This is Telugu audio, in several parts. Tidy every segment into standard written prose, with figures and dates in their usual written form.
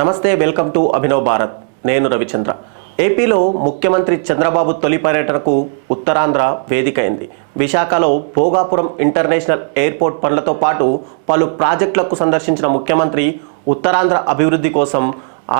నమస్తే, వెల్కమ్ టు అభినవ్ భారత్. నేను రవిచంద్ర. ఏపీలో ముఖ్యమంత్రి చంద్రబాబు తొలి పర్యటనకు ఉత్తరాంధ్ర వేదికైంది. విశాఖలో భోగాపురం ఇంటర్నేషనల్ ఎయిర్పోర్ట్ పనులతో పాటు పలు ప్రాజెక్టులకు సందర్శించిన ముఖ్యమంత్రి ఉత్తరాంధ్ర అభివృద్ధి కోసం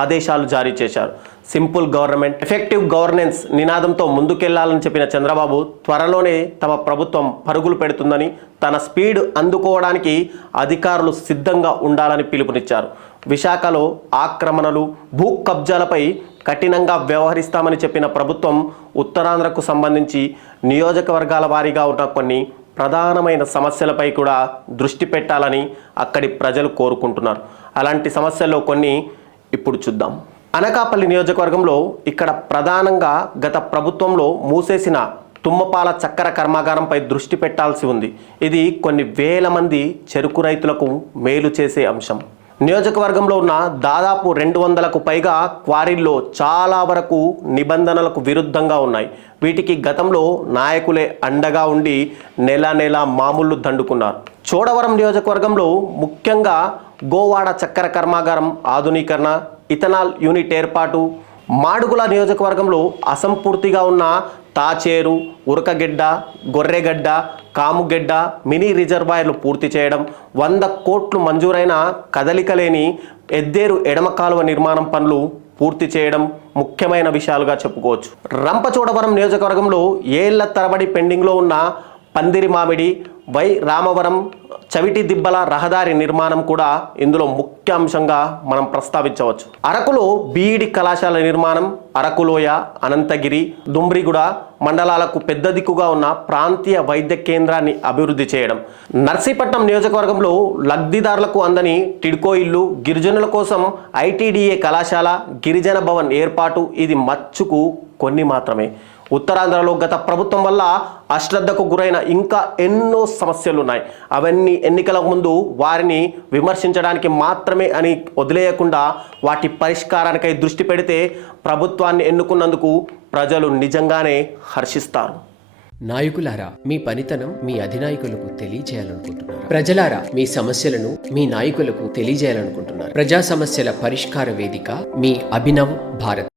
ఆదేశాలు జారీ చేశారు. సింపుల్ గవర్నమెంట్, ఎఫెక్టివ్ గవర్నెన్స్ నినాదంతో ముందుకెళ్లాలని చెప్పిన చంద్రబాబు త్వరలోనే తమ ప్రభుత్వం పరుగులు పెడుతుందని, తన స్పీడ్ అందుకోవడానికి అధికారులు సిద్ధంగా ఉండాలని పిలుపునిచ్చారు. విశాఖలో ఆక్రమణలు, భూ కబ్జాలపై కఠినంగా వ్యవహరిస్తామని చెప్పిన ప్రభుత్వం ఉత్తరాంధ్రకు సంబంధించి నియోజకవర్గాల వారీగా ఉన్న కొన్ని ప్రధానమైన సమస్యలపై కూడా దృష్టి పెట్టాలని అక్కడి ప్రజలు కోరుకుంటున్నారు. అలాంటి సమస్యల్లో కొన్ని ఇప్పుడు చూద్దాం. అనకాపల్లి నియోజకవర్గంలో ఇక్కడ ప్రధానంగా గత ప్రభుత్వంలో మూసేసిన తుమ్మపాల చక్కెర కర్మాగారంపై దృష్టి పెట్టాల్సి ఉంది. ఇది కొన్ని వేల మంది చెరుకు రైతులకు మేలు చేసే అంశం. నియోజకవర్గంలో ఉన్న దాదాపు 200కు పైగా క్వారీల్లో చాలా వరకు నిబంధనలకు విరుద్ధంగా ఉన్నాయి. వీటికి గతంలో నాయకులే అండగా ఉండి నెల మామూలు దండుకున్నారు. చోడవరం నియోజకవర్గంలో ముఖ్యంగా గోవాడ చక్కెర కర్మాగారం ఆధునీకరణ, ఇథనాల్ యూనిట్ ఏర్పాటు, మాడుగుల నియోజకవర్గంలో అసంపూర్తిగా ఉన్న తాచేరు, ఉరకగెడ్డ, గొర్రెగడ్డ, కాముగెడ్డ మినీ రిజర్వాయర్లు పూర్తి చేయడం, 100 కోట్లు మంజూరైన కదలికలేని ఎద్దేరు ఎడమ కాలువ నిర్మాణం పనులు పూర్తి చేయడం ముఖ్యమైన విషయాలుగా చెప్పుకోవచ్చు. రంపచోడవరం నియోజకవర్గంలో ఏళ్ల తరబడి పెండింగ్లో ఉన్న పందిరి మామిడి, వై రామవరం, చవిటి దిబ్బల రహదారి నిర్మాణం కూడా ఇందులో ముఖ్య అంశంగా మనం ప్రస్తావించవచ్చు. అరకులో బీఈడి కళాశాల నిర్మాణం, అరకులోయ, అనంతగిరి, దుమ్రిగూడ మండలాలకు పెద్ద దిక్కుగా ఉన్న ప్రాంతీయ వైద్య కేంద్రాన్ని అభివృద్ధి చేయడం, నర్సీపట్నం నియోజకవర్గంలో లబ్ధిదారులకు అందని టిడ్కో ఇల్లు, గిరిజనుల కోసం ఐటీడీఏ కళాశాల, గిరిజన భవన్ ఏర్పాటు, ఇది మచ్చుకు కొన్ని మాత్రమే. ఉత్తరాంధ్రలో గత ప్రభుత్వం వల్ల అశ్రద్ధకు గురైన ఇంకా ఎన్నో సమస్యలున్నాయి. అవన్నీ ఎన్నికలకు ముందు వారిని విమర్శించడానికి మాత్రమే అని వదిలేయకుండా వాటి పరిష్కారానికై దృష్టి పెడితే ప్రభుత్వాన్ని ఎన్నుకున్నందుకు ప్రజలు నిజంగానే హర్షిస్తారు. నాయకులారా, మీ పనితనం మీ అధినాయకులకు తెలియజేయాలనుకుంటున్నారు. ప్రజలారా, మీ సమస్యలను మీ నాయకులకు తెలియజేయాలనుకుంటున్నారు. ప్రజా సమస్యల పరిష్కార వేదిక మీ అభినవ్ భారత్.